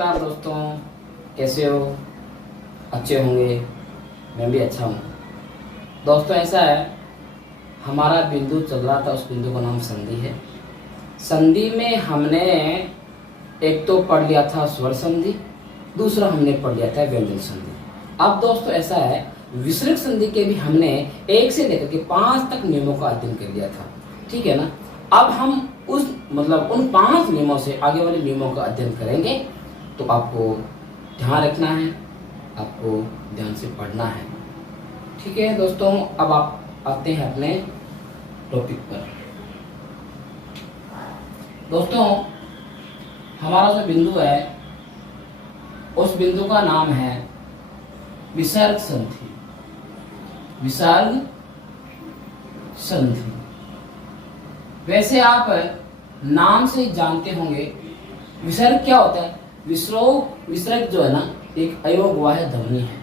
नमस्कार दोस्तों, कैसे हो? अच्छे होंगे। मैं भी अच्छा हूँ। दोस्तों ऐसा है, हमारा बिंदु चल रहा था, उस बिंदु का नाम संधि है। संधि में हमने एक तो पढ़ लिया था स्वर संधि, दूसरा हमने पढ़ लिया था व्यंजन संधि। अब दोस्तों ऐसा है, विसर्ग संधि के भी हमने 1 से लेकर के 5 तक नियमों का अध्ययन कर लिया था, ठीक है ना। अब हम उन 5 नियमों से आगे वाले नियमों का अध्ययन करेंगे। तो आपको ध्यान रखना है, आपको ध्यान से पढ़ना है, ठीक है दोस्तों। अब आप आते हैं अपने टॉपिक पर। दोस्तों हमारा जो बिंदु है, उस बिंदु का नाम है विसर्ग संधि। विसर्ग संधि वैसे आप नाम से जानते होंगे विसर्ग क्या होता है। विसर्ग जो है ना, एक अयोगवाह्य ध्वनि है।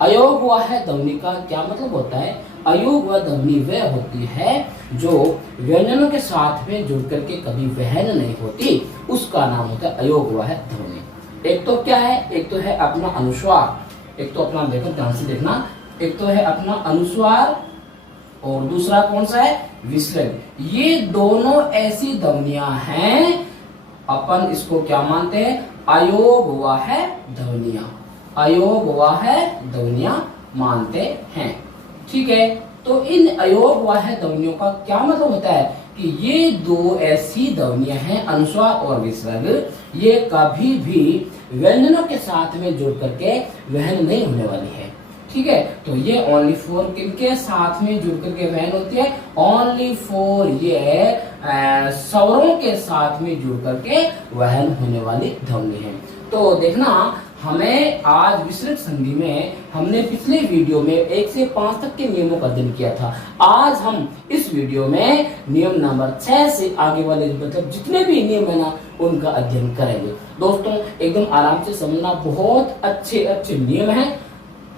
अयोगवाह्य ध्वनि का क्या मतलब होता है? अयोगवाह्य ध्वनि वह होती है जो व्यंजनों के साथ में जुड़ करके कभी वहन नहीं होती, उसका नाम होता है अयोगवाह्य ध्वनि। एक तो क्या है, एक तो है अपना अनुस्वार, एक तो अपना देखो, ध्यान से देखना, एक तो है अपना अनुस्वार और दूसरा कौन सा है? विसर्ग। ये दोनों ऐसी ध्वनियां हैं, अपन इसको क्या मानते हैं? अयोगवाह्य ध्वनियां। अयोगवाह्य ध्वनियां मानते हैं, ठीक है। तो इन अयोगवाह्य ध्वनियों का क्या मतलब होता है कि ये दो ऐसी ध्वनियां हैं, अनुस्वार और विसर्ग, ये कभी भी व्यंजनों के साथ में जुड़ करके वहन नहीं होने वाली है, ठीक है। तो ये ओनली फॉर किनके साथ में जुड़ करके वहन होती है? ओनली फॉर ये स्वरों के साथ में जुड़ करके वहन होने वाली ध्वनि है। तो देखना, हमें आज विसर्ग संधि में हमने पिछले वीडियो में 1 से 5 तक के नियमों का अध्ययन किया था। आज हम इस वीडियो में नियम नंबर 6 से आगे वाले मतलब जितने भी नियम है ना, उनका अध्ययन करेंगे। दोस्तों एकदम आराम से समझना, बहुत अच्छे अच्छे नियम हैं,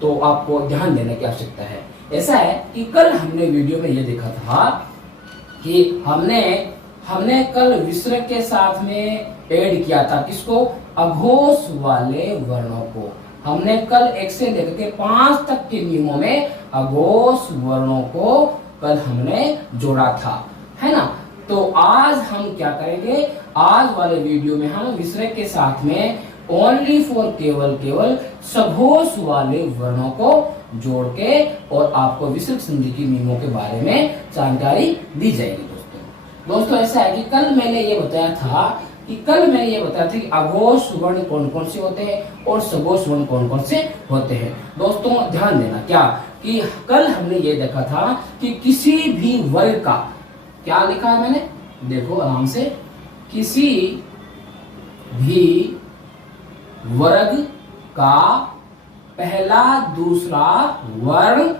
तो आपको ध्यान देने की आवश्यकता है। ऐसा है कि कल हमने वीडियो में यह देखा था कि हमने कल विसर्ग के साथ में ऐड किया था किसको? अघोष वाले वर्णों को। हमने कल 1 से लेकर के 5 तक के नियमों में अघोष वर्णों को कल हमने जोड़ा था, है ना। तो आज हम क्या करेंगे? आज वाले वीडियो में हम विसर्ग के साथ में ओनली फॉर केवल सघोष वाले वर्णों को जोड़ के और आपको विसर्ग संधि की नियमों के बारे में जानकारी दी जाएगी। दोस्तों ऐसा है कि कल मैंने ये बताया था कि अघोष वर्ण कौन कौन से होते हैं और सघोष वर्ण कौन कौन से होते हैं। दोस्तों ध्यान देना, क्या कि कल हमने ये देखा था कि किसी भी वर्ग का, क्या लिखा है मैंने, देखो आराम से, किसी भी वर्ग का पहला दूसरा वर्ण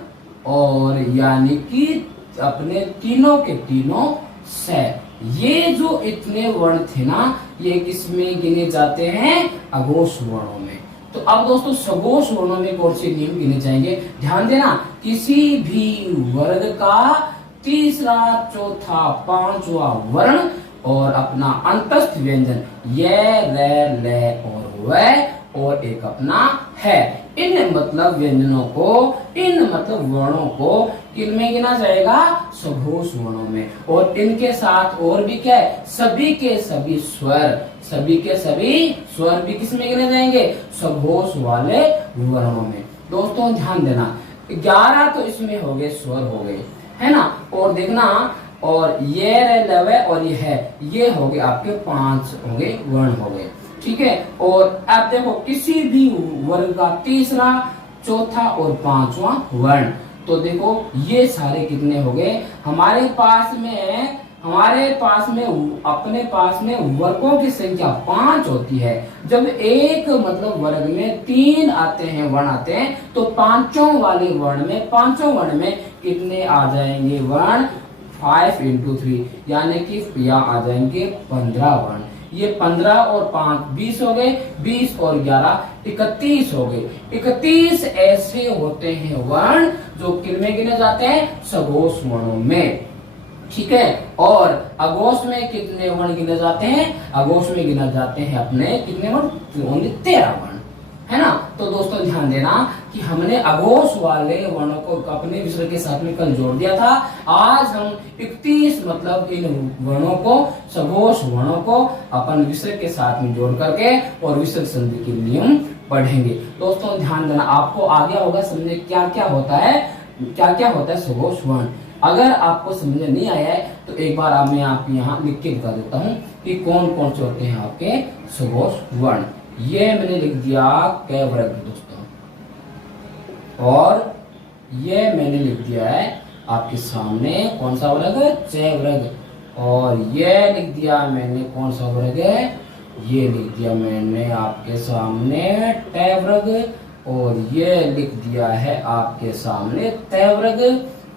और यानी कि अपने तीनों के तीनों से, ये जो इतने वर्ण थे ना, ये किसमें गिने जाते हैं? अघोष वर्णों में। तो अब दोस्तों सघोष वर्णों में कौन से नियम गिने जाएंगे? ध्यान देना, किसी भी वर्ग का तीसरा, चौथा, 5वां वर्ण और अपना अंतस्थ व्यंजन ये, रे, ले और वे, और एक अपना है, इन मतलब व्यंजनों को, इन मतलब वर्णों को किनमें गिना जाएगा? सघोष वर्णों में। और इनके साथ और भी क्या है? सभी के सभी स्वर भी किसमें गिने जाएंगे? सघोष वाले वर्णों में। दोस्तों ध्यान देना, 11 तो इसमें हो गए, स्वर हो गए, है ना। और देखना, और ये लवे और ये है, ये हो गए आपके 5 हो गए वर्ण हो गए, ठीक है। और अब देखो, किसी भी वर्ग का तीसरा, चौथा और 5वां वर्ण, तो देखो ये सारे कितने हो गए? हमारे पास में अपने पास में वर्गों की संख्या 5 होती है। जब एक मतलब वर्ग में 3 आते हैं, वर्ण आते हैं, तो पांचों वर्ण में कितने आ जाएंगे वर्ण? 5 × 3, यानी कि यहाँ आ जाएंगे 15 वर्ण। ये 15 और 5 20 हो गए, 20 और 11 31 हो गए। 31 ऐसे होते हैं वर्ण जो किनमें गिने जाते हैं? सघोष वर्णों में, ठीक है। और अगस्त में कितने वर्ण गिने जाते हैं? अगस्त में गिना जाते हैं अपने कितने वर्ण? ओनली 13 वर्ण, है ना। तो दोस्तों ध्यान देना कि हमने अगस्त वाले वर्णों को अपने विसर्ग के साथ में कल जोड़ दिया था। आज हम 31 मतलब इन वर्णों को, सघोष वर्णों को अपन विसर्ग के साथ में जोड़ करके और विसर्ग संधि के नियम पढ़ेंगे। दोस्तों ध्यान देना, आपको आ गया होगा समझे क्या क्या होता है सघोष वर्ण। अगर आपको समझ नहीं आया है तो एक बार मैं आप यहाँ लिख के बता देता हूँ कि कौन कौन से होते हैं आपके सघोष वर्ण। ये मैंने लिख दिया क वर्ग दोस्तों, और ये मैंने लिख दिया है आपके सामने कौन सा वर्ग? च वर्ग। और ये लिख दिया मैंने कौन सा वर्ग है? ये लिख दिया मैंने आपके सामने ट वर्ग। और ये लिख दिया है आपके सामने त वर्ग।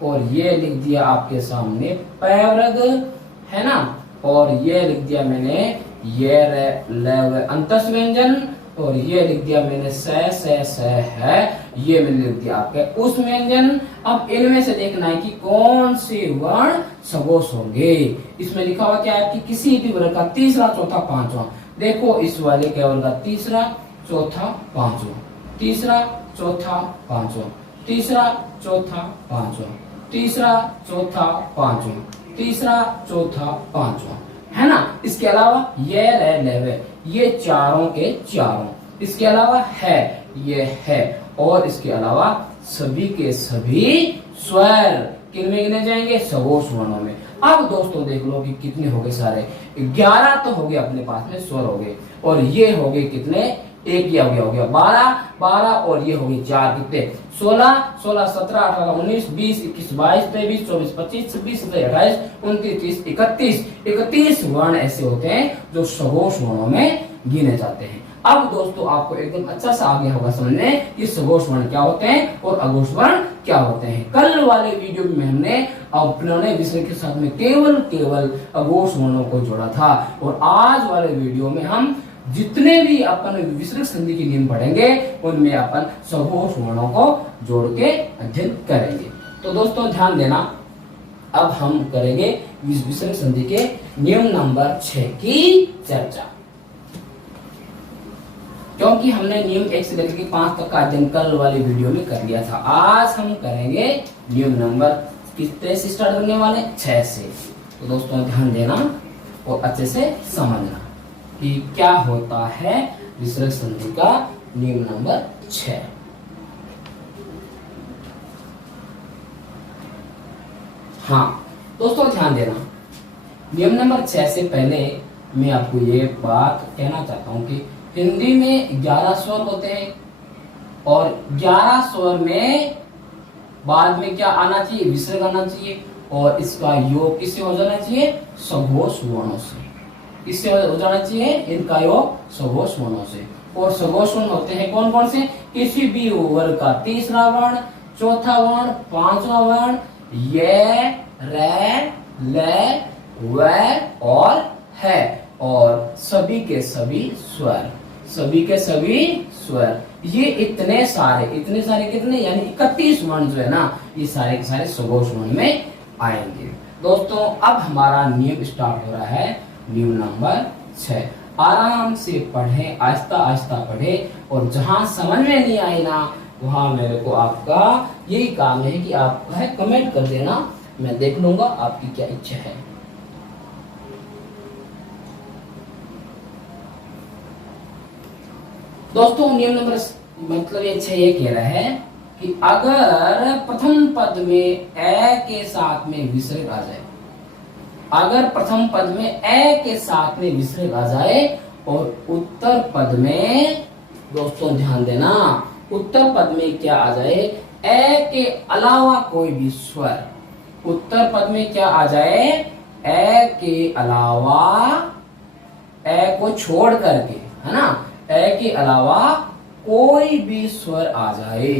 और ये लिख दिया आपके सामने प वर्ग, है ना। और ये लिख दिया मैंने ये अंतस व्यंजन। और ये लिख दिया मैंने स है, ये मैंने लिख दिया आपके उस व्यंजन। अब इनमें से देखना है कि कौन से वर्ण सघोष होंगे। इसमें लिखा हुआ क्या है कि किसी भी वर्ग का तीसरा, चौथा, पांचवा। देखो इस वाले के वर्ग का तीसरा, चौथा, पांचवा, तीसरा, चौथा, पांचवा, तीसरा, चौथा, पांचवा, तीसरा, चौथा, पांचवा, तीसरा, चौथा, पांचवा, है ना। इसके अलावा ये लेवे, ये चारों के चारों। इसके अलावा है, ये है। और इसके अलावा सभी के सभी स्वर किन में गिने जाएंगे? सघोष वर्णों में। अब दोस्तों देख लो कि कितने हो गए सारे? 11 तो हो गए अपने पास में स्वर हो गए। और ये हो गए कितने? एक ये हो गया 12 और ये हो गए 4 कितने? 16 17 18 19 20 21 22 23 24 25 26 27 28 29 30 31 वर्ण ऐसे होते हैं जो सघोष वर्णों में गिने जाते हैं। अब दोस्तों आपको एकदम अच्छा सा आ गया होगा समझने कि सघोष वर्ण क्या होते हैं और अघोष वर्ण क्या होते हैं। कल वाले वीडियो में हमने अपने विसर्ग के साथ में केवल अघोष वर्णों को जोड़ा था। और आज वाले वीडियो में हम जितने भी अपन विसर्ग संधि के नियम पढ़ेंगे उनमें अपन सघोष वर्णों को जोड़ के अध्ययन करेंगे। तो दोस्तों ध्यान देना, अब हम करेंगे विसर्ग संधि के नियम नंबर 6 की चर्चा। क्योंकि हमने नियम 1 से लेकर के 5 तक का अध्ययन कल वाले वीडियो में कर लिया था। आज हम करेंगे नियम नंबर कितने से स्टार्ट करने वाले? 6 से। तो दोस्तों ध्यान देना और अच्छे से समझना कि क्या होता है विसर्ग संधि का नियम नंबर 6। हाँ दोस्तों ध्यान देना, नियम नंबर 6 से पहले मैं आपको ये बात कहना चाहता हूँ कि हिंदी में 11 स्वर होते हैं और 11 स्वर में बाद में क्या आना चाहिए? विसर्ग आना चाहिए। और इसका योग किससे हो जाना चाहिए? सघोष वर्णों से। इससे हो जाना चाहिए इनका योग सघोष वर्णों से। और सघोष वर्ण होते हैं कौन कौन से? किसी भी वर्ग का तीसरा वर्ण, चौथा वर्ण, पांचवा वर्ण, ये, रे, ले, व और है। और सभी के सभी स्वर, सभी के सभी स्वर। ये इतने सारे कितने? यानी 31 वर्ण जो है ना, ये सारे के सारे सघोष वर्ण में आएंगे। दोस्तों अब हमारा नियम स्टार्ट हो रहा है, नियम नंबर 6। आराम से पढ़े, आहिस्ता आहिस्ता पढ़े। और जहां समझ में नहीं आई ना, वहां मेरे को आपका यही काम है कि आप कमेंट कर देना, मैं देख लूंगा आपकी क्या इच्छा है। दोस्तों नियम नंबर मतलब ये 6 ये कह रहा है कि अगर प्रथम पद में ए के साथ में विसर्ग आ जाए, अगर प्रथम पद में ए के साथ में विसर्ग आ जाए और उत्तर पद में, दोस्तों ध्यान देना, उत्तर पद में क्या आ जाए? ए के अलावा कोई भी स्वर। उत्तर पद में क्या आ जाए? ए के अलावा, ए को छोड़ करके, है ना, ए के अलावा कोई भी स्वर आ जाए,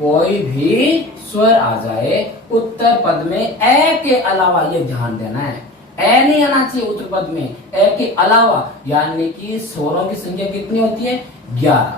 कोई भी स्वर आ जाए उत्तर पद में ए के अलावा, ये ध्यान देना है, ए नहीं आना चाहिए उत्तर पद में, ए के अलावा। यानी कि स्वरों की संख्या कितनी होती है? 11।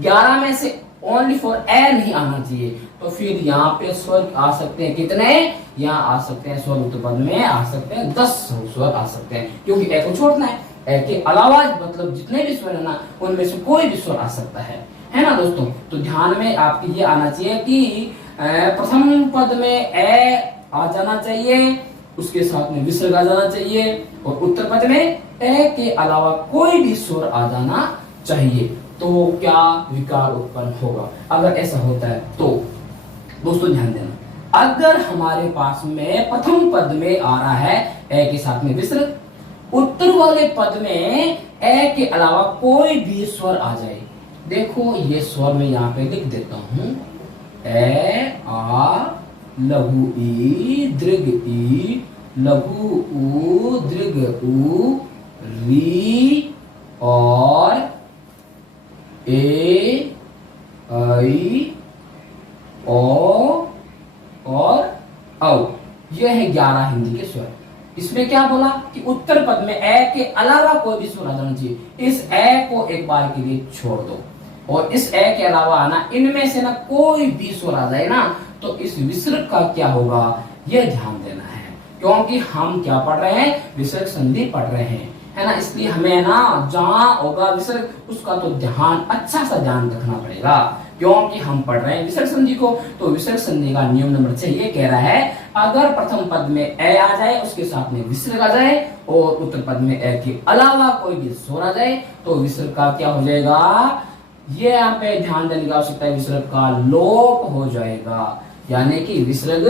11 में से ओनली फॉर ए नहीं आना चाहिए। तो फिर यहाँ पे स्वर आ सकते हैं कितने, यहाँ आ सकते हैं स्वर उत्तर पद में आ सकते हैं 10 स्वर आ सकते हैं, क्योंकि ए को छोड़ना है। ए के अलावा मतलब जितने भी स्वर है ना, उनमें से कोई भी स्वर आ सकता है ना दोस्तों। तो ध्यान में आपके ये आना चाहिए कि प्रथम पद में ए आ जाना चाहिए, उसके साथ में विसर्ग आ जाना चाहिए, और उत्तर पद में ए के अलावा कोई भी स्वर आ जाना चाहिए। तो क्या विकार उत्पन्न होगा अगर ऐसा होता है तो। दोस्तों ध्यान देना, अगर हमारे पास में प्रथम पद में आ रहा है ए के साथ में विसर्ग, उत्तर वाले पद में ए के अलावा कोई भी स्वर आ जाए, देखो ये स्वर मैं यहाँ पे लिख देता हूं, ए आ लघु ई दीर्घ ई लघु उ दीर्घ उ री और ए आई ओ और औ। यह है 11 हिंदी के स्वर। इसमें क्या बोला कि उत्तर पद में ए के अलावा कोई भी स्वर आ जाना चाहिए। इस ए को एक बार के लिए छोड़ दो और इस ए के अलावा आना, इनमें से ना कोई भी स्वर आ जाए ना, तो इस विसर्ग का क्या होगा यह ध्यान देना है, क्योंकि हम क्या पढ़ रहे हैं, विसर्ग संधि पढ़ रहे हैं, है ना। इसलिए हमें ना जहां होगा विसर्ग उसका तो ध्यान, अच्छा सा ध्यान रखना पड़ेगा, क्योंकि हम पढ़ रहे हैं विसर्ग संधि को। तो विसर्ग संधि का नियम नंबर 6 ये कह रहा है, अगर प्रथम पद में ए आ जाए, उसके साथ में विसर्ग आ जाए और उत्तर पद में ए के अलावा कोई भी स्वर आ जाए, तो विसर्ग का क्या हो जाएगा, ये यहाँ पे ध्यान देने की आवश्यकता है, विसर्ग का लोप हो जाएगा, यानी कि विसर्ग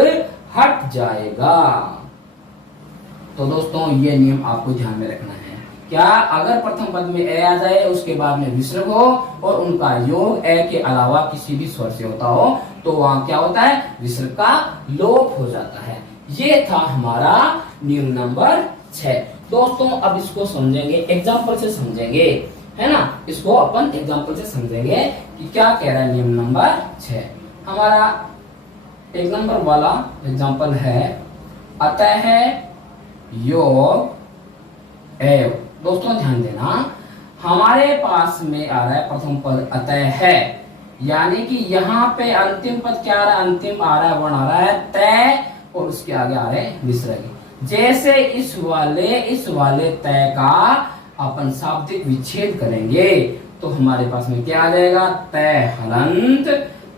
हट जाएगा। तो दोस्तों ये नियम आपको ध्यान में रखना है। क्या, अगर प्रथम पद में ए आ जाए, उसके बाद में विसर्ग हो और उनका योग ए के अलावा किसी भी स्वर से होता हो, तो वहां क्या होता है, विसर्ग का लोप हो जाता है। ये था हमारा नियम नंबर 6। दोस्तों अब इसको समझेंगे, एग्जाम्पल से समझेंगे, है ना। इसको अपन एग्जाम्पल से समझेंगे कि क्या कह रहा है नियम नंबर 6। हमारा 1 नंबर वाला एग्जाम्पल है, अतः योग एव। दोस्तों ध्यान देना, हमारे पास में आ रहा है प्रथम पद अतः है, यानी कि यहाँ पे अंतिम पद क्या आ रहा है, अंतिम आ रहा है वर्ण आ रहा है तय, और उसके आगे आ रहे हैं विसर्ग। जैसे इस वाले तय का अपन शाब्दिक विच्छेद करेंगे, तो हमारे पास में क्या आ जाएगा, तय हलंत,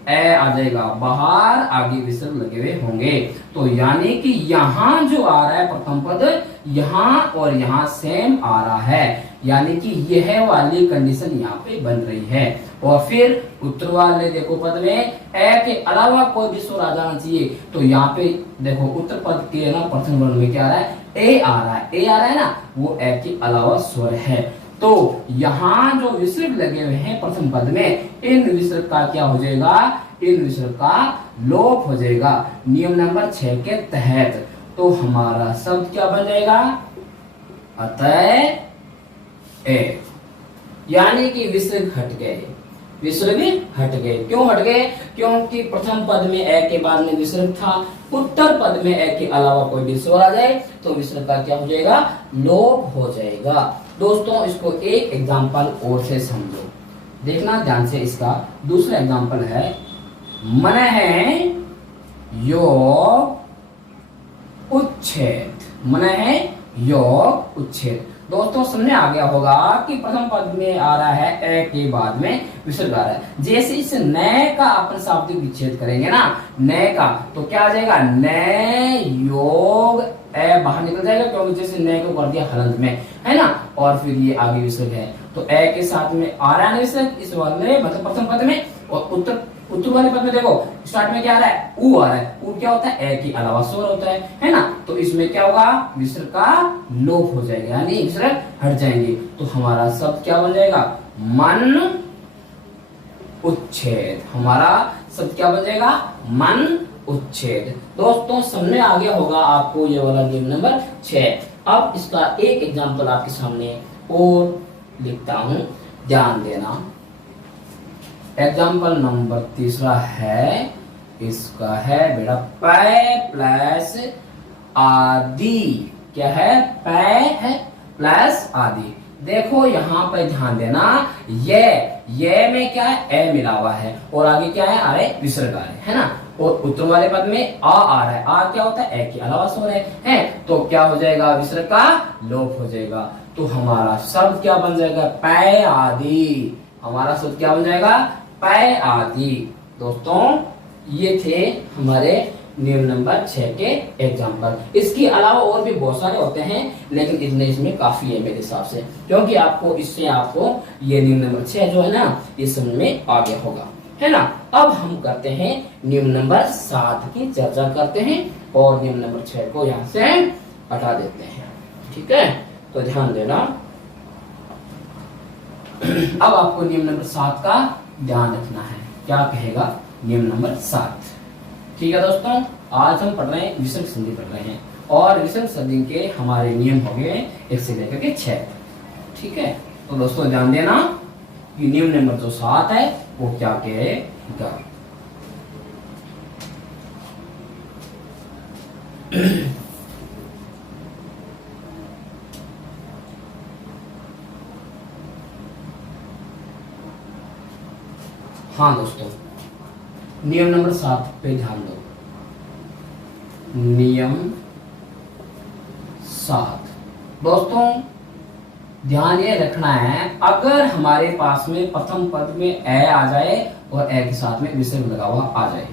ए आ जाएगा बाहर, आगे विसर्ग लगे हुए होंगे। तो यानी कि यहाँ जो आ रहा है प्रथम पद, यहाँ और यहाँ सेम आ रहा है, यानी कि यह वाली कंडीशन यहाँ पे बन रही है। और फिर उत्तर वाले देखो पद में ए के अलावा कोई भी स्वर आ जाना चाहिए, तो यहाँ पे देखो उत्तर पद के ना प्रथम वर्ण में क्या आ रहा है, ए आ रहा है, ए आ रहा है ना, वो ए के अलावा स्वर है। तो यहाँ जो विसर्ग लगे हुए हैं प्रथम पद में, इन विसर्ग का क्या हो जाएगा, इन विसर्ग का लोप हो जाएगा नियम नंबर 6 के तहत। तो हमारा शब्द क्या बन जाएगा, अतः ए, यानी कि विसर्ग हट गए, विसर्ग हट गए। क्यों हट गए, क्योंकि प्रथम पद में ए के बाद में विसर्ग था, उत्तर पद में ए के अलावा कोई भी स्वर आ जाए तो विसर्ग का क्या हो जाएगा, लोप हो जाएगा। दोस्तों इसको एक एग्जांपल और से समझो, देखना ध्यान से। इसका दूसरा एग्जांपल है, मन है योग उच्छेद, मन है योग उच्छेद। दोस्तों समझ आ गया होगा कि प्रथम पद में आ रहा है ए के बाद में विसर्ग आ रहा है। जैसे इस नए का अपन शाब्दिक विच्छेद करेंगे ना, नए का, तो क्या आ जाएगा, नए योग ए बाहर निकल जाएगा, क्योंकि जैसे नए को कर दिया हलंत में, है ना। और फिर ये आगे विसर्ग है, तो ए के साथ में आ रहा है विसर्ग इस वाले मतलब प्रथम पद में, और उत्तर वाले पद में देखो स्टार्ट में क्या आ रहा है, ऊ आ रहा है। ऊ क्या होता है, ए के अलावा स्वर होता है ना। तो इसमें क्या होगा, विसर्ग का लोप हो जाएगा, यानी विसर्ग हट जाएंगे। तो हमारा शब्द क्या बन जाएगा, मन उच्छेद। हमारा शब्द क्या बन जाएगा, मन उच्छेद। दोस्तों समझ में आ गया होगा आपको ये वाला नियम नंबर 6। अब इसका एक एग्जांपल आपके सामने और लिखता हूं, ध्यान देना। एग्जाम्पल नंबर 3 है, इसका है बेटा पै प्लस आदि। क्या है, पै है प्लस आदि। देखो यहाँ पर ध्यान देना, ये में क्या है, ए मिला हुआ है और आगे क्या है, आ रहा है विसर्ग आ रहा है ना। और उत्तर वाले पद में आ रहा है, आ क्या होता है, ए के अलावा स्वर है तो क्या हो जाएगा, विसर्ग का लोप हो जाएगा। तो हमारा शब्द क्या बन जाएगा, पै आदि। हमारा शब्द क्या बन जाएगा, पै आदि। दोस्तों ये थे हमारे नियम नंबर 6 के एग्जाम्पल। इसके अलावा और भी बहुत सारे होते हैं, लेकिन इतने इसमें काफी है मेरे हिसाब से, क्योंकि आपको इससे ये नियम नंबर 6 जो है ना, ये समझ में आ गया होगा, है ना। अब हम करते हैं नियम नंबर 7 की चर्चा करते हैं और नियम नंबर 6 को यहाँ से हटा देते हैं, ठीक है। तो ध्यान देना। अब आपको नियम नंबर 7 का ध्यान रखना है। क्या कहेगा नियम नंबर 7, ठीक है दोस्तों। आज हम पढ़ रहे हैं विसर्ग संधि पढ़ रहे हैं, और विसर्ग संधि के हमारे नियम हो गए 1 से लेकर के 6, ठीक है। तो दोस्तों ध्यान देना कि नियम नंबर जो 7 है वो क्या कहेगा। हाँ दोस्तों, नियम नंबर 7 पे ध्यान दो। नियम 7 दोस्तों ध्यान ये रखना है, अगर हमारे पास में प्रथम पद में ए आ जाए और ए के साथ में विसर्ग लगा हुआ आ जाए,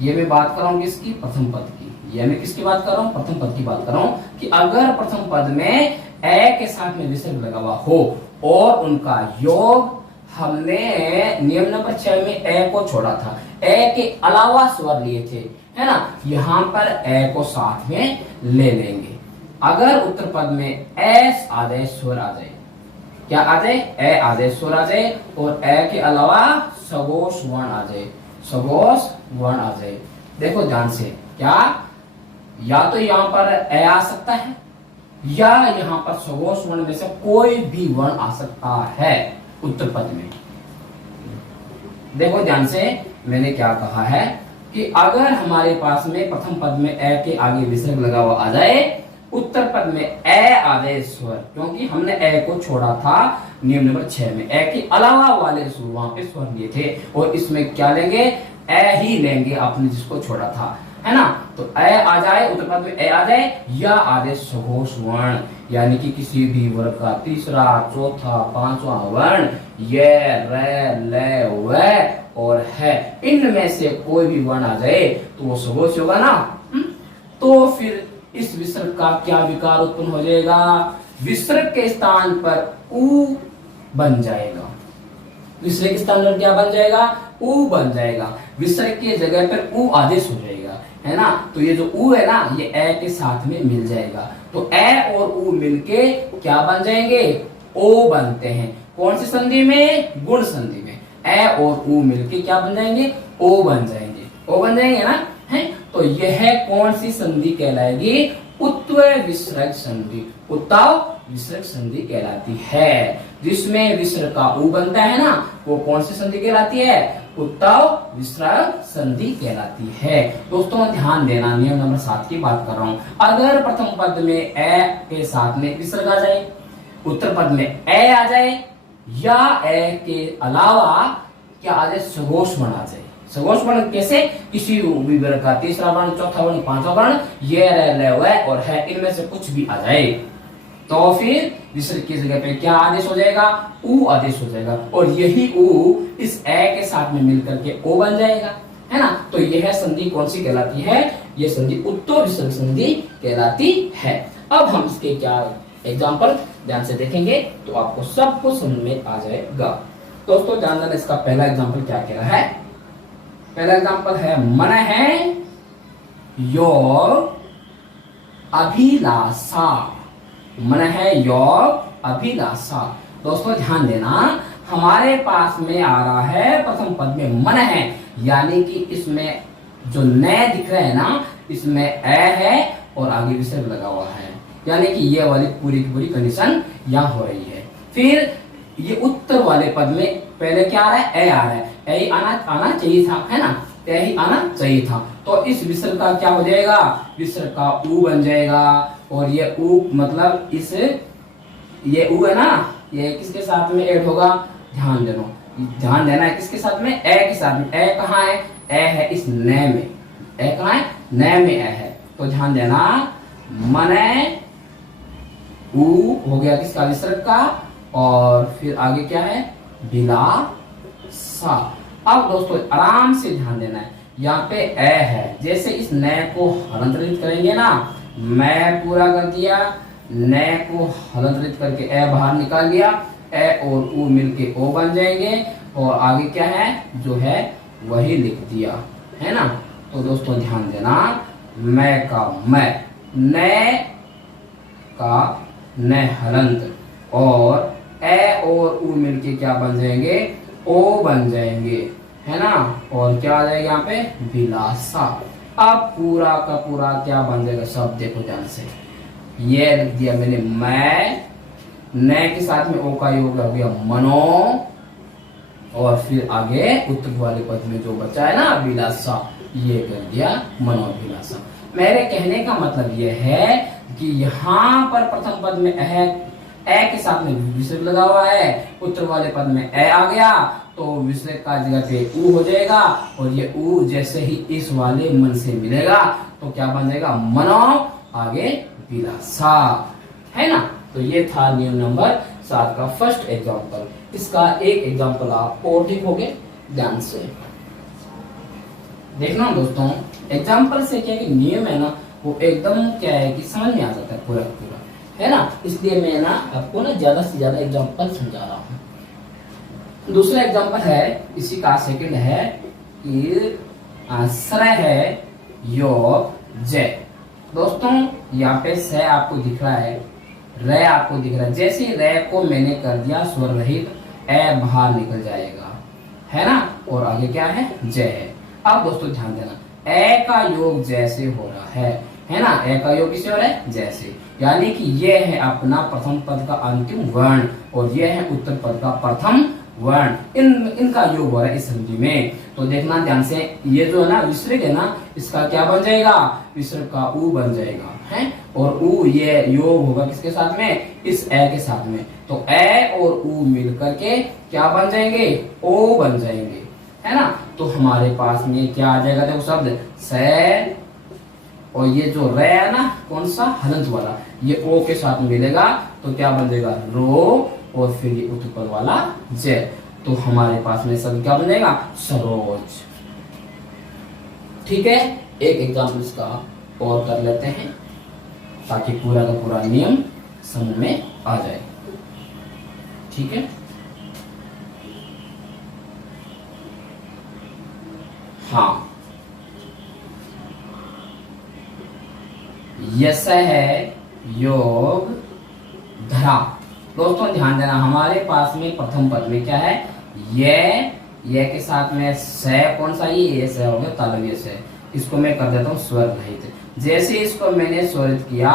ये मैं बात कर रहा हूँ किसकी, प्रथम पद की। ये मैं किसकी बात कर रहा हूँ, प्रथम पद की बात कर रहा हूँ कि अगर प्रथम पद में ए के साथ में विसर्ग लगा हुआ हो और उनका योग, हमने नियम नंबर 6 में ए को छोड़ा था, ए के अलावा स्वर लिए थे, है ना। यहाँ पर ए को साथ में ले लेंगे। अगर उत्तर पद में एस आदेश स्वर आ जाए, क्या आ जाए, ए आदेश स्वर आ जाए और ए के अलावा सगोश वर्ण आ जाए, सगोश वर्ण आ जाए। देखो ध्यान से, क्या या तो यहाँ पर ए आ सकता है या यहाँ पर सगोश वर्ण में से कोई भी वर्ण आ सकता है उत्तर पद में। देखो ध्यान से, मैंने क्या कहा है कि अगर हमारे पास में प्रथम पद में ए के आगे विसर्ग लगा हुआ आ जाए, उत्तर पद में ए आदेश स्वर, क्योंकि हमने ए को छोड़ा था नियम नंबर 6 में, ए के अलावा वाले स्वर वहां पे स्वर लिए थे और इसमें क्या लेंगे, ए ही लेंगे आपने जिसको छोड़ा था, है ना। तो ए आ जाए, उत्तर पद में ए आ जाए या आदेश सघोष वर्ण, यानी कि किसी भी वर्ग का तीसरा, चौथा, पांचवा वर्ण, ये, रे, ले, वे और है, इनमें से कोई भी वर्ण आ जाए तो वो सघोष होगा ना। तो फिर इस विसर्ग का क्या विकार उत्पन्न हो जाएगा, विसर्ग के स्थान पर उ बन जाएगा। विसर्ग के स्थान पर क्या बन जाएगा, उ बन जाएगा। विसर्ग की जगह पर उ आदेश हो जाएगा, है ना। तो ये जो उ है ना, ये ए के साथ में मिल जाएगा। तो ए और उ मिलके क्या बन जाएंगे, ओ बनते हैं। कौन सी संधि में, गुण संधि में। ए और उ मिलके क्या बन जाएंगे, ओ बन जाएंगे, ओ बन जाएंगे ना, है। तो यह कौन सी संधि कहलाएगी, उत्तर विसर्ग संधि, उत्तर विसर्ग संधि कहलाती है। जिसमें विसर्ग का उ बनता है ना, वो कौन सी संधि कहलाती है, उत्तर विसर्ग संधि कहलाती है। दोस्तों ध्यान देना, नियम नंबर 7 की बात कर रहा हूं। अगर प्रथम पद में ए के साथ में विसर्ग आ जाए, उत्तर पद में ए आ जाए या ए के अलावा क्या आ जाए, सघोष वर्ण आ जाए। सघोष वर्ण कैसे, किसी भी वर्ग का तीसरा वर्ण, चौथा वर्ण, पांचवा वर्ण, ये, रे, ले, वे और है, इनमें से कुछ भी आ जाए तो फिर विसर्ग की जगह पे क्या आदेश हो जाएगा, उ आदेश हो जाएगा। और यही उ इस ए के साथ में मिलकर के ओ बन जाएगा, है ना। तो यह संधि कौन सी कहलाती है, यह संधि उत्तर विसर्ग संधि कहलाती है। अब हम इसके क्या एग्जाम्पल ध्यान से देखेंगे तो आपको सब कुछ समझ में आ जाएगा। दोस्तों ध्यान देना, इसका पहला एग्जाम्पल क्या कह रहा है, पहला एग्जाम्पल है, मन है योग अभिलाषा, मन है योग अभिलाषा। दोस्तों ध्यान देना, हमारे पास में आ रहा है प्रथम पद में मन है, यानी कि इसमें जो नए दिख रहे हैं ना, इसमें ए है और आगे विसर्ग लगा हुआ है, यानी कि ये वाली पूरी की पूरी कंडीशन यहाँ हो रही है। फिर ये उत्तर वाले पद में पहले क्या आ रहा है, ए आ रहा है, ए आना चाहिए था, है ना, ए ही आना चाहिए था। तो इस विसर्ग का क्या हो जाएगा, विसर्ग का उ बन जाएगा। और ये उ मतलब इस, ये उ है ना, ये किसके साथ में ऐड होगा, ध्यान देना है किसके साथ में, ए के साथ में। ए कहाँ है, ए है इस न में, ए कहाँ है, न में ए है। तो ध्यान देना, मने ऊ हो गया किसका, विसर्ग का, और फिर आगे क्या है, बिला सा। अब दोस्तों आराम से ध्यान देना है, यहाँ पे ए है, जैसे इस न को हलंतरित करेंगे ना, मैं पूरा कर दिया, न को हलंतरित करके ए बाहर निकाल दिया, ए और ऊ मिलके ओ बन जाएंगे, और आगे क्या है जो है वही लिख दिया, है ना। तो दोस्तों ध्यान देना, मैं का मैं, न का न हलंत, और ए और ऊ मिलके क्या बन जाएंगे, ओ बन जाएंगे, है ना। और क्या आ जाएगा यहाँ पे, विलासा। अब पूरा का पूरा क्या बन जाएगा, सब देखो ध्यान से, ये लिख दिया मैंने मैं, न के साथ में ओ का योग हो गया मनो, और फिर आगे उत्तर वाले पद में जो बचा है ना विलासा, ये कर दिया मनोभिलाषा। मेरे कहने का मतलब ये है कि यहाँ पर प्रथम पद में ए के साथ में विसर्ग लगा हुआ है, उत्तर वाले पद में ए आ गया, तो विसर्ग का जगह पे ऊ हो जाएगा, और ये ऊ जैसे ही इस वाले मन से मिलेगा तो क्या बन जाएगा, मनो, आगे विलासा, है ना। तो ये था नियम नंबर 7 का फर्स्ट एग्जाम्पल। इसका एक एग्जाम्पल आप और देखोगे ध्यान से देखना दोस्तों। एग्जाम्पल से क्या है कि नियम है ना वो एकदम क्या है कि समझ में आ जाता है पूरा पूरा, है ना। इसलिए मैं ना आपको ना ज्यादा से ज्यादा एग्जाम्पल समझा रहा हूँ। दूसरा एग्जाम्पल है इसी का, सेकंड है कि श्रय है योग जय। दोस्तों यहाँ पे स आपको दिख रहा है, र आपको दिख रहा है, जैसे र को मैंने कर दिया स्वर रहित, ए बाहर निकल जाएगा, है ना, और आगे क्या है, जय है। अब दोस्तों ध्यान देना, ए का योग जैसे हो रहा है ना, ए का योग किससे हो रहा है, जैसे, यानी कि ये है अपना प्रथम पद का अंतिम वर्ण, और ये है उत्तर पद का प्रथम वर्ण, इनका योग हो रहा है इस संधि में। तो देखना ध्यान से, ये जो है ना विसर्ग है ना, इसका क्या बन जाएगा, विसर्ग का ऊ बन जाएगा, है, और ऊ ये योग होगा किसके साथ में, इस ए के साथ में। तो ए और ऊ मिलकर के क्या बन जाएंगे, ओ बन जाएंगे, है ना। तो हमारे पास में क्या आ जाएगा, देखो शब्द से, और ये जो रे है ना कौन सा, हलंत वाला, ये ओ के साथ मिलेगा तो क्या बन जाएगा, रो, और फिर ये उत्तर वाला जय। तो हमारे पास में शब्द क्या बन जाएगा, सरोज। ठीक है, एक एग्जाम्पल इसका और कर लेते हैं ताकि पूरा का पूरा नियम समझ में आ जाए। ठीक है, हाँ, यस है योग धरा। दोस्तों ध्यान देना, हमारे पास में प्रथम पद में क्या है, ये के साथ में से, कौन सा ये से हो गया तालव्य से, इसको मैं कर देता हूँ स्वर रहित। जैसे इसको मैंने स्वरित किया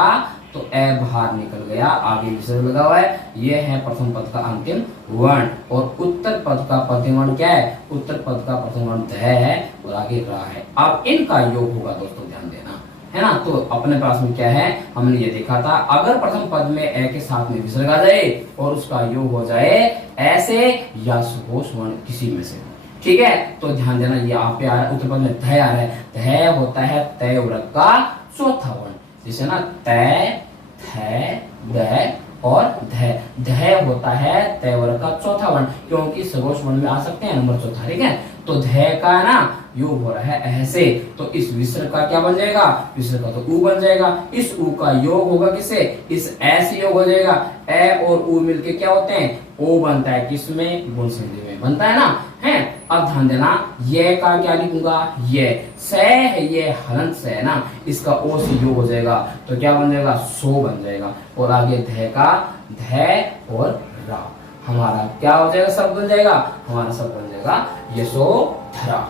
तो ए बाहर निकल गया, आगे विसर्ग लगा हुआ है, ये है प्रथम पद का अंतिम वर्ण, और उत्तर पद का प्रथम वर्ण क्या है, उत्तर पद का प्रथम वर्ण ध है, और आगे रा है। अब इनका योग होगा दोस्तों, ध्यान देना, है ना। तो अपने पास में क्या है, हमने ये देखा था, अगर प्रथम पद में ए के साथ में विसर्ग आ जाए और उसका योग हो जाए ऐसे या सुघोष वर्ण किसी में से, ठीक है। तो ध्यान देना, ये यहाँ पे आ रहा है, उत्तर पद में ध आ रहा है, ध होता है तय वर्ग का चौथा वर्ण, जैसे ना तय, थ, द और ध होता है तय वर्ग का चौथा वर्ण, क्योंकि सघोष वर्ण में आ सकते हैं नंबर चौथा, ठीक है। तो ध का ना योग हो रहा है ऐसे, तो इस विसर्ग का क्या बन जाएगा, विसर्ग का तो ऊ बन जाएगा, इस ऊ का योग होगा किससे, इस ए से योग हो जाएगा, ए और ऊ मिलके क्या होते हैं, ओ बनता है, किसमें, गुण संधि में बनता है ना, है। अब ध्यान देना, ये का क्या लिखूंगा, ये से है, ये हलंत से है ना, इसका ओ से योग हो जाएगा तो क्या बन जाएगा, सो बन जाएगा, और आगे ध का ध और रा, हमारा क्या हो जाएगा, सब बन जाएगा, हमारा सब बन जाएगा यशोधरा।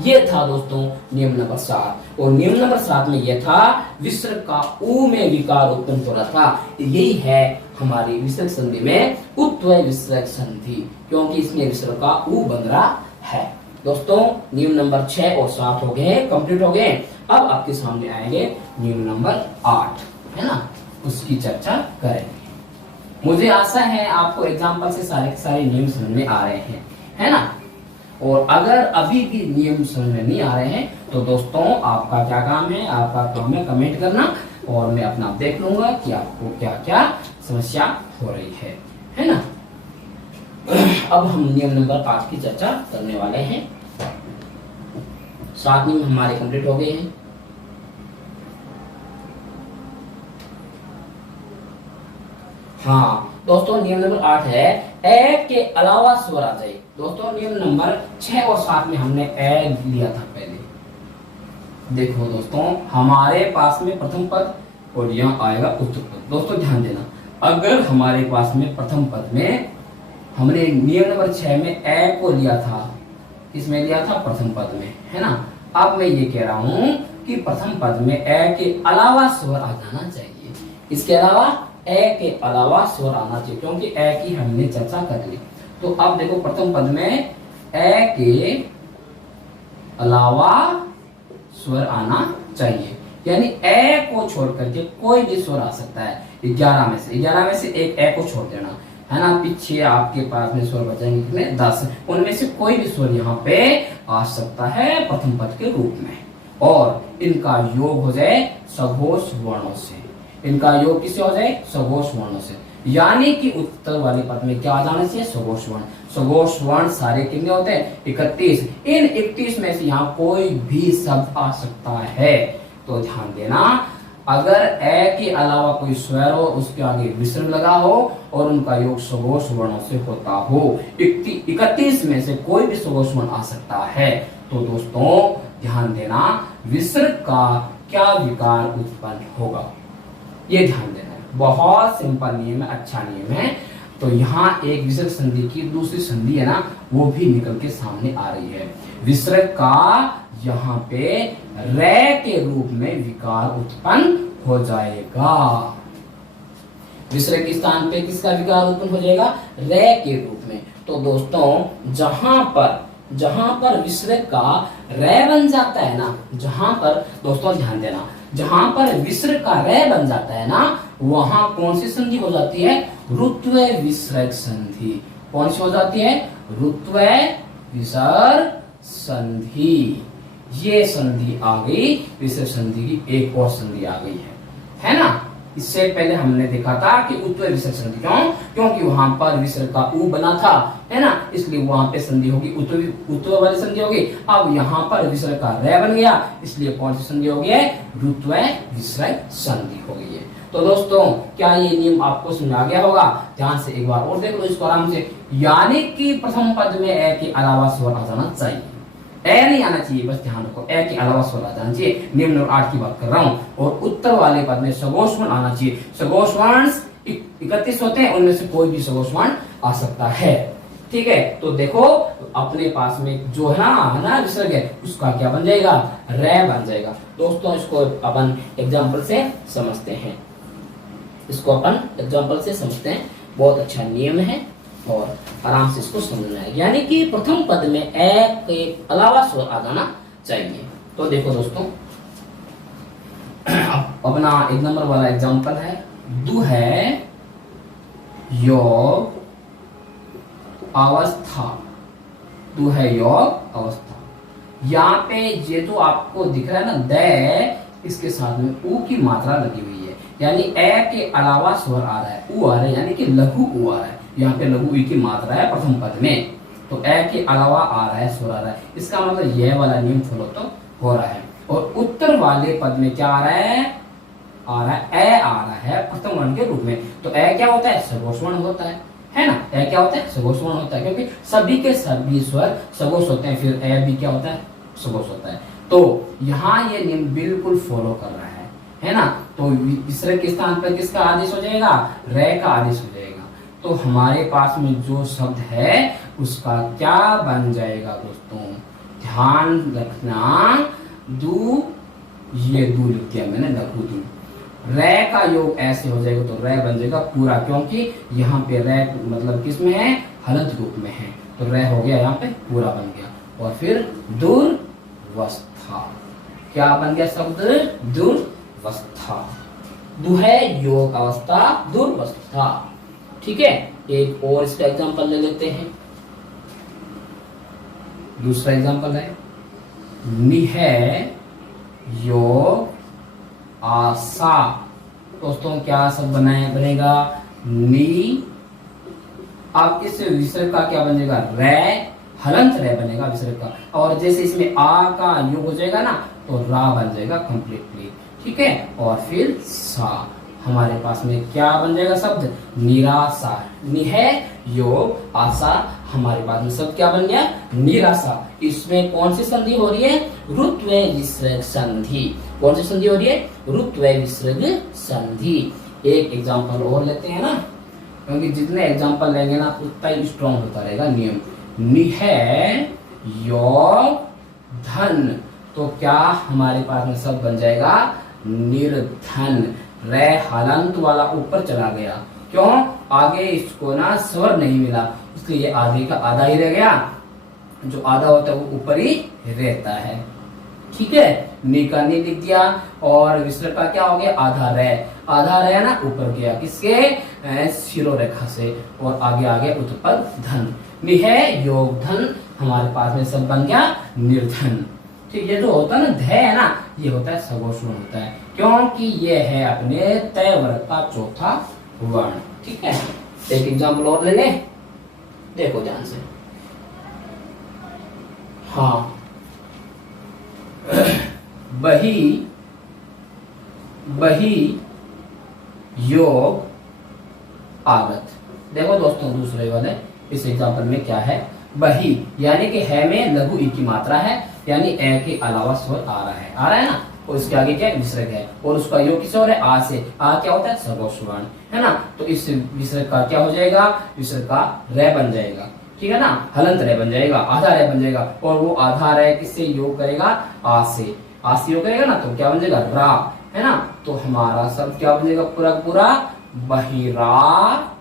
ये था दोस्तों नियम नंबर 7, और नियम नंबर 7 में यह था विसर्ग का ऊ में विकार उत्पन्न हो रहा था, यही है हमारी विसर्ग संधि में उत्वय विसर्ग संधि, क्योंकि इसमें विसर्ग का ऊ बन रहा है। दोस्तों नियम नंबर 6 और 7 हो गए, कंप्लीट हो गए। अब आपके सामने आएंगे नियम नंबर 8, है ना, उसकी चर्चा करेंगे। मुझे आशा है आपको एग्जाम्पल से सारे के सारे नियम समझ में आ रहे हैं, है ना। और अगर अभी भी नियम समझ में नहीं आ रहे हैं तो दोस्तों आपका क्या काम है, आपका काम है कमेंट करना, और मैं अपना देख लूंगा कि आपको क्या क्या समस्या हो रही है ना। अब हम नियम नंबर 8 की चर्चा करने वाले हैं। 7 नियम हमारे कंप्लीट हो गए हैं। हाँ दोस्तों, नियम नंबर 8 है ए के अलावा स्वर आ जाए। दोस्तों नियम नंबर 6 और 7 में हमने ए लिया था पहले। देखो दोस्तों, हमारे पास में प्रथम पद और यहाँ आएगा उत्तर पद। दोस्तों ध्यान देना, अगर हमारे पास में प्रथम पद में हमने नियम नंबर 6 में ए को लिया था, किसमें लिया था? प्रथम पद में, है ना। अब मैं ये कह रहा हूं कि प्रथम पद में ए के अलावा स्वर आ जाना चाहिए। इसके अलावा ए के अलावा स्वर आना चाहिए, क्योंकि ए की हमने चर्चा कर ली। तो अब देखो, प्रथम पद में ए के अलावा स्वर आना चाहिए, यानी ए को छोड़ करके कोई भी स्वर आ सकता है। 11 में से एक ए को छोड़ देना, है ना। पीछे आपके पास में स्वर बचेंगे कितने? 10। उनमें से कोई भी स्वर यहाँ पे आ सकता है प्रथम पद के रूप में, और इनका योग हो जाए सघोष वर्णों से। इनका योग किससे हो जाए? सघोष वर्णों से। यानी कि उत्तर वाले पद में क्या आ जाना चाहिए? सघोष वर्ण। सघोष वर्ण सारे कितने होते हैं? 31। इन 31 में से यहाँ कोई भी शब्द आ सकता है। तो ध्यान देना, अगर ए के अलावा कोई स्वर हो, उसके आगे विसर्ग लगा हो और उनका योग सघोष वर्णों से होता हो, 31 में से कोई भी सघोष वर्ण आ सकता है। तो दोस्तों ध्यान देना, विसर्ग का क्या विकार उत्पन्न होगा, ये ध्यान देना है। बहुत सिंपल नियम है, अच्छा नियम है। तो यहाँ एक विसर्ग संधि की दूसरी संधि है ना, वो भी निकल के सामने आ रही है। विसर्ग का यहाँ पे रे के रूप में विकार उत्पन्न हो जाएगा। विसर्ग के स्थान पे किसका विकार उत्पन्न हो जाएगा? रे के रूप में। तो दोस्तों जहां पर विसर्ग का रे बन जाता है ना, जहां पर दोस्तों ध्यान देना, जहां पर विसर्ग का रे बन जाता है ना, वहां कौन सी संधि हो जाती है? रुत्व विसर्ग संधि। कौन सी हो जाती है? रुत्व विसर्ग संधि। ये संधि आ गई, विसर्ग संधि की एक और संधि आ गई है ना। इससे पहले हमने देखा था कि उत्तर विसर्ग संधि, क्योंकि वहां पर विसर्ग का उ बना था, है ना, इसलिए वहां पे संधि होगी उत्तर वाली संधि होगी। अब यहाँ पर विसर्ग का रे बन गया, इसलिए कौन सी संधि हो गई है? रुत्व विसर्ग संधि हो गई है। तो दोस्तों क्या ये नियम आपको समझ आ गया होगा? ध्यान से एक बार और देख लो इसको आराम से। यानी कि प्रथम पद में ए के अलावा स्वर आ जाना चाहिए, ए नहीं आना चाहिए, बस ध्यान रखो, ए के अलावा स्वर आ जाना चाहिए। नियम नंबर 8 की बात कर रहा हूँ। और उत्तर वाले पद में सघोष वर्ण आना चाहिए। सघोष वर्ण 31 होते हैं, उनमें से कोई भी सघोष वर्ण आ सकता है। ठीक है, तो देखो अपने पास में जो है ना विसर्ग है, उसका क्या बन जाएगा? रे बन जाएगा। दोस्तों इसको अपन एग्जाम्पल से समझते हैं, बहुत अच्छा नियम है और आराम से इसको समझना है। यानी कि प्रथम पद में ए के अलावा स्वर आ जाना चाहिए। तो देखो दोस्तों, अपना 1 नंबर वाला एग्जांपल है, दु है योग अवस्था। दु है योग अवस्था। यहाँ पे ये तो आपको दिख रहा है ना, द, इसके साथ में उ की मात्रा लगी हुई है, यानी ए के अलावा स्वर आ रहा है, उ आ रहा है, यानी कि लघु उ आ रहा है। यहाँ पे लघु उ की मात्रा है प्रथम पद में, तो ए के अलावा आ रहा है, स्वर आ रहा है। इसका मतलब यह वाला नियम फॉलो तो हो रहा है। और उत्तर वाले पद में क्या आ रहा है? ए आ रहा है प्रथम वर्ण के रूप में। तो ए क्या होता है? सघोष वर्ण होता है ना। ए क्या होता है? सघोष वर्ण होता है, क्योंकि सभी के सभी स्वर सघोष होते हैं, फिर ए भी क्या होता है? सघोष होता है। तो यहाँ ये नियम बिल्कुल फॉलो कर रहा है ना। तो विसर्ग के स्थान पर किसका आदेश हो जाएगा? रे का आदेश हो जाएगा। तो हमारे पास में जो शब्द है उसका क्या बन जाएगा दोस्तों? ध्यान रखना, दू, ये दू लिख दिया मैंने, लघु दू। रे का योग ऐसे हो जाएगा, तो रे बन जाएगा पूरा, क्योंकि यहाँ पे रे मतलब किस में है? हलंत रूप में है, तो रे हो गया यहाँ पे पूरा बन गया। और फिर दुर्वस्था, क्या बन गया शब्द? दुर्वस्था। दु है योग अवस्था, दुर्वस्था। ठीक है, एक और इसका एग्जांपल ले लेते हैं। दूसरा एग्जांपल है निह योग आशा। दोस्तों क्या सब बनेगा, नी। अब इस विसर्ग का क्या बनेगा, रे, हलंत रे बनेगा विसर्ग का। और जैसे इसमें आ का योग हो जाएगा ना तो रा बन जाएगा कंप्लीटली, ठीक है। और फिर सा, हमारे पास में क्या बन जाएगा शब्द, निराशा। निह योग आशा, हमारे पास में शब्द क्या बन गया, निराशा। इसमें कौन सी संधि हो रही है, रुत्व विसर्ग संधि। कौन सी संधि हो रही है, रुत्व विसर्ग संधि। एक एग्जांपल और लेते हैं ना, क्योंकि जितने एग्जांपल लेंगे ना उतना ही स्ट्रॉन्ग होता रहेगा नियम। निह योग धन, तो क्या हमारे पास में शब्द बन जाएगा निर्धन। रे हलंत वाला ऊपर चला गया, क्यों, आगे इसको ना स्वर नहीं मिला, इसलिए आगे का आधा ही रह गया। जो आधा होता है वो ऊपर ही रहता है, ठीक है। नी का नी लिख दिया और विसर्ग का क्या हो गया, आधा रह। आधा रह ना ऊपर गया किसके, शिरोरेखा से, और आगे आगे उत्पद धन। निह योग धन, हमारे पास में सब बन गया निर्धन, ठीक। ये जो होता है ना ध है ना, ये होता है सगोष्ण होता है, क्योंकि ये है अपने तय वर्ग का चौथा वर्ण, ठीक है। एक एग्जांपल और ले ले, देखो ध्यान से। हाँ, बही योग आगत। देखो दोस्तों दूसरे वाले इस एग्जांपल में क्या है, बही यानी कि है में लघु ई की मात्रा है, यानी ए के अलावा स्वर आ रहा है ना, और इसके आगे क्या विसर्ग है, और उसका योग किस और है, आ से। आ क्या होता है, सगोष्ण वर्ण है ना, तो इस विसर्ग का क्या हो जाएगा, विसर्ग का रे बन जाएगा, ठीक है ना, हलंत रे बन जाएगा, आधा रे बन जाएगा। और वो आधा रे किससे योग करेगा, आ से। आ से योग करेगा ना तो क्या बन जाएगा, रा, है ना। तो हमारा शब्द क्या बनेगा, पूरा पूरा बहिरागत।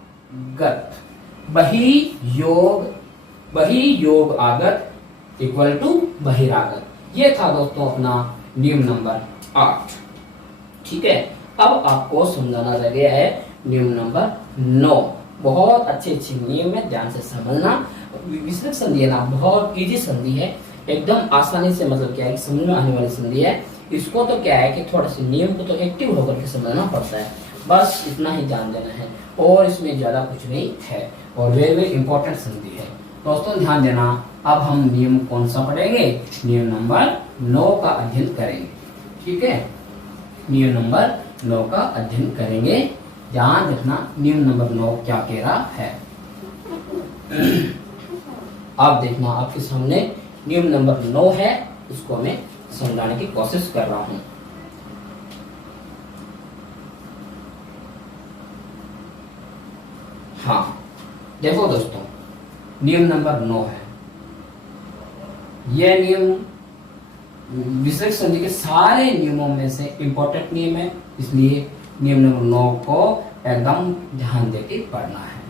बही योग आगत इक्वल टू बहिरागत। ये था दोस्तों अपना नियम नंबर 8, ठीक है। अब आपको समझाना रह गया है नियम नंबर 9। बहुत अच्छे नियम है, ध्यान से समझना। विसर्ग संधि है ना, बहुत इजी संधि है, एकदम आसानी से, मतलब क्या है समझ में आने वाली संधि है। इसको तो क्या है कि थोड़ा सा नियम को तो एक्टिव होकर के समझना पड़ता है, बस इतना ही ध्यान देना है, और इसमें ज्यादा कुछ नहीं है, और वेरी वेरी इंपॉर्टेंट संधि है दोस्तों, ध्यान देना। अब हम नियम कौन सा पढ़ेंगे, नियम नंबर 9 का अध्ययन करेंगे, ठीक है। नियम नंबर 9 का अध्ययन करेंगे, ध्यान रखना नियम नंबर 9 क्या कह रहा है। आप देखना आपके सामने नियम नंबर 9 है, इसको मैं समझाने की कोशिश कर रहा हूं। हाँ देखो दोस्तों, नियम नंबर 9 है, यह नियम विसर्ग संधि के सारे नियमों में से इंपॉर्टेंट नियम है, इसलिए नियम नंबर 9 को एकदम ध्यान देके पढ़ना है।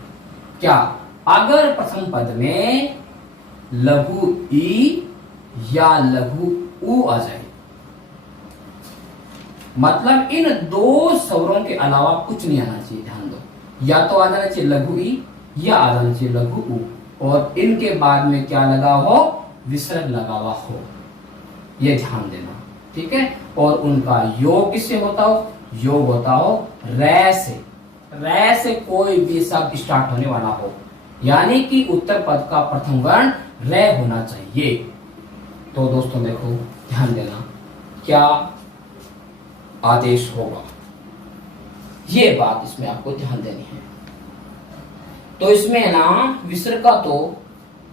क्या, अगर प्रथम पद में लघु ई या लघु उ आ जाए, मतलब इन दो स्वरों के अलावा कुछ नहीं आना चाहिए, ध्यान दो, या तो आ जाना चाहिए लघु ई या आ जाना चाहिए लघु उ, और इनके बाद में क्या लगा हो, विसर्ग लगा हुआ हो, ये ध्यान देना, ठीक है। और उनका योग किससे होता हो, योग होता हो रे से। रे से कोई भी शब्द स्टार्ट होने वाला हो, यानी कि उत्तर पद का प्रथम वर्ण रे होना चाहिए। तो दोस्तों देखो ध्यान देना, क्या आदेश होगा, ये बात इसमें आपको ध्यान देनी है। तो इसमें ना विसर्ग का तो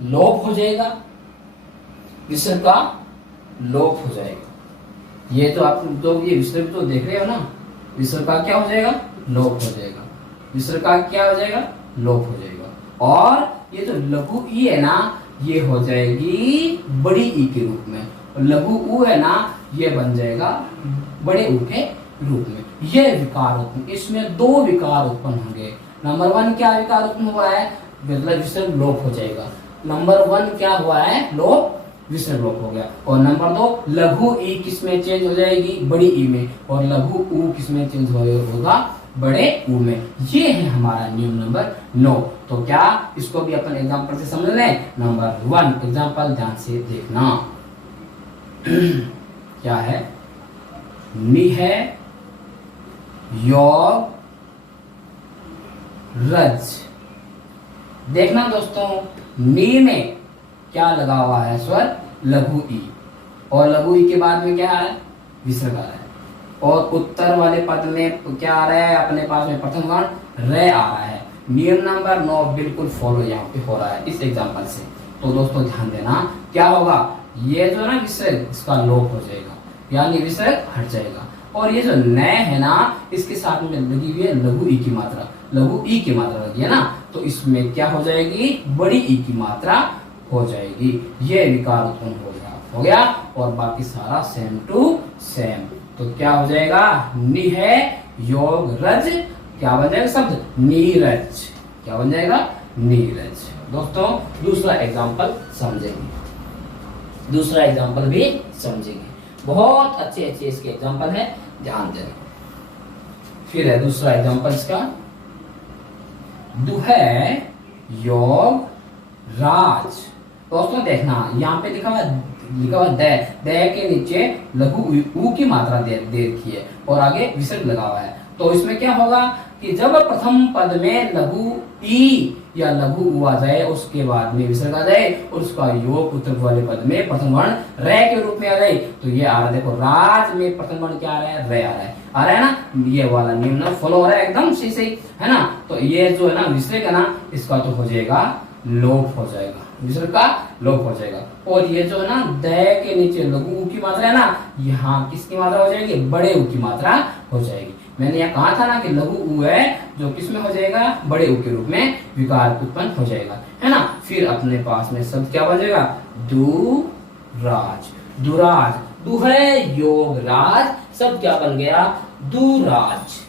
लोप हो जाएगा, विसर्ग का लोप हो जाएगा। ये तो आप जो ये विसर्ग तो देख रहे हो ना, विसर्ग का क्या हो जाएगा, लोप हो जाएगा। विसर्ग का क्या हो जाएगा, लोप हो जाएगा। और ये जो लघु ई है ना, ये हो जाएगी बड़ी ई के रूप में, और लघु उ है ना, ये बन जाएगा बड़े उ के रूप में। ये विकार उत्पन्न, इसमें दो विकार उत्पन्न होंगे। नंबर 1 क्या विकार उत्पन्न हुआ है, मतलब विसर्ग लोप हो जाएगा। नंबर 1 क्या हुआ है, लोप, विसर्ग लोप हो गया। और नंबर 2 लघु ई किसमें चेंज हो जाएगी, बड़ी ई में, और लघु उ किसमें चेंज होगा, बड़े उ में। ये है हमारा नियम नंबर नो। तो क्या इसको भी अपन एग्जांपल से समझ लें। नंबर 1 एग्जांपल ध्यान से देखना। क्या है, नि है योग रज। देखना दोस्तों, नी में क्या लगा हुआ है स्वर, लघु ई, और लघु ई के बाद में क्या है, विसर्ग आ रहा है। और उत्तर वाले पद में क्या आ रहा है, अपने पास में प्रथम वर्ण रे आ रहा है। नियम नंबर 9 बिल्कुल फॉलो यहाँ पे हो रहा है इस एग्जाम्पल से। तो दोस्तों ध्यान देना, क्या होगा, ये जो ना विसर्ग इसका लोप हो जाएगा, यानी विसर्ग हट जाएगा। और ये जो नए है ना, इसके साथ में लगी हुई है लघु ई की मात्रा, लघु ई की मात्रा लगी है ना, तो इसमें क्या हो जाएगी, बड़ी ई की मात्रा हो जाएगी। ये विकार उत्पन्न हो गया। और बाकी सारा सेम टू सेम। तो क्या हो जाएगा, नि है योग रज, क्या बन जाएगा शब्द, नीरज। क्या बन जाएगा, नीरज। दोस्तों दूसरा एग्जाम्पल समझेंगे, दूसरा एग्जाम्पल भी समझेंगे। बहुत अच्छे अच्छे इसके एग्जाम्पल है, ध्यान देना। फिर है दूसरा एग्जाम्पल इसका, दुहे योग राज। दोस्तों देखना, यहाँ पे लिखा हुआ दे के नीचे लघु ऊ की मात्रा दे रखी है और आगे विसर्ग लगा हुआ है। तो इसमें क्या होगा कि जब प्रथम पद में लघु ई या लघु ऊ आ जाए, उसके बाद में विसर्ग आ जाए और उसका योग उत्तर वाले पद में प्रथम वर्ण रे के रूप में आ जाए, तो ये आ रहा है, देखो राज में प्रथम वर्ण क्या आ रहा है, रे आ रहा है ना। ये वाला नियम ना फॉलो हो रहा है एकदम सही है ना। तो ये जो है ना विसर्ग है ना, इसका तो हो जाएगा लोप हो जाएगा, विसर्ग का लोप हो जाएगा। और ये जो है ना दय के नीचे लघु ऊ की मात्रा है ना, यहाँ किसकी मात्रा हो जाएगी, बड़े ऊ की मात्रा हो जाएगी। मैंने यहाँ कहा था ना कि लघु ऊ है जो किसमें हो जाएगा, बड़े ऊ के रूप में विकार उत्पन्न हो जाएगा, है ना। फिर अपने पास में शब्द क्या बन जाएगा, दुराज। दुराज, दुहे योग राज, शब्द क्या बन गया, दुराज।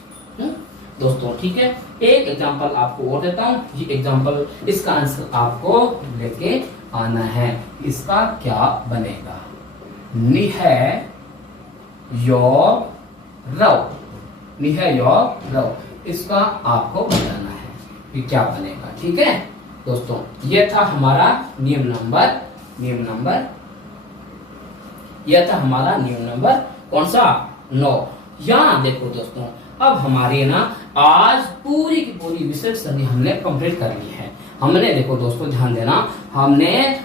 दोस्तों ठीक है, एक एग्जांपल आपको और देता हूँ। ये एग्जांपल, इसका आंसर आपको लेके आना है। इसका क्या बनेगा, नि है योग रव, नि है योग रव, इसका आपको बताना है कि क्या बनेगा। ठीक है दोस्तों, ये था हमारा नियम नंबर यह था हमारा नियम नंबर कौन सा, 9। यहाँ देखो दोस्तों, अब हमारी ना आज पूरी की पूरी विसर्ग संधि हमने कंप्लीट कर ली है। हमने देखो दोस्तों ध्यान देना, हमने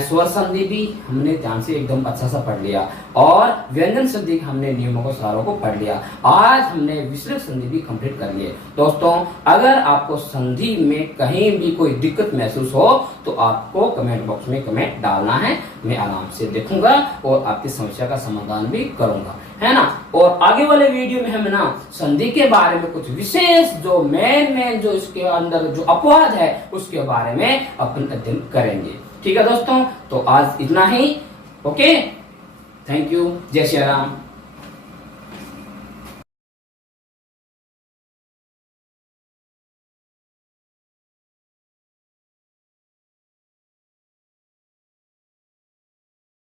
स्वर संधि भी हमने ध्यान से एकदम अच्छा सा पढ़ लिया और व्यंजन संधि हमने नियमों को सारों को पढ़ लिया। आज हमने विसर्ग संधि भी कंप्लीट कर लिए। दोस्तों अगर आपको संधि में कहीं भी कोई दिक्कत महसूस हो तो आपको कमेंट बॉक्स में कमेंट डालना है, मैं आराम से देखूंगा और आपकी समस्या का समाधान भी करूंगा, है ना। और आगे वाले वीडियो में हम ना संधि के बारे में कुछ विशेष जो मेन जो इसके अंदर जो अपवाद है उसके बारे में अपन अध्ययन करेंगे। ठीक है दोस्तों, तो आज इतना ही। ओके, थैंक यू, जय श्री राम।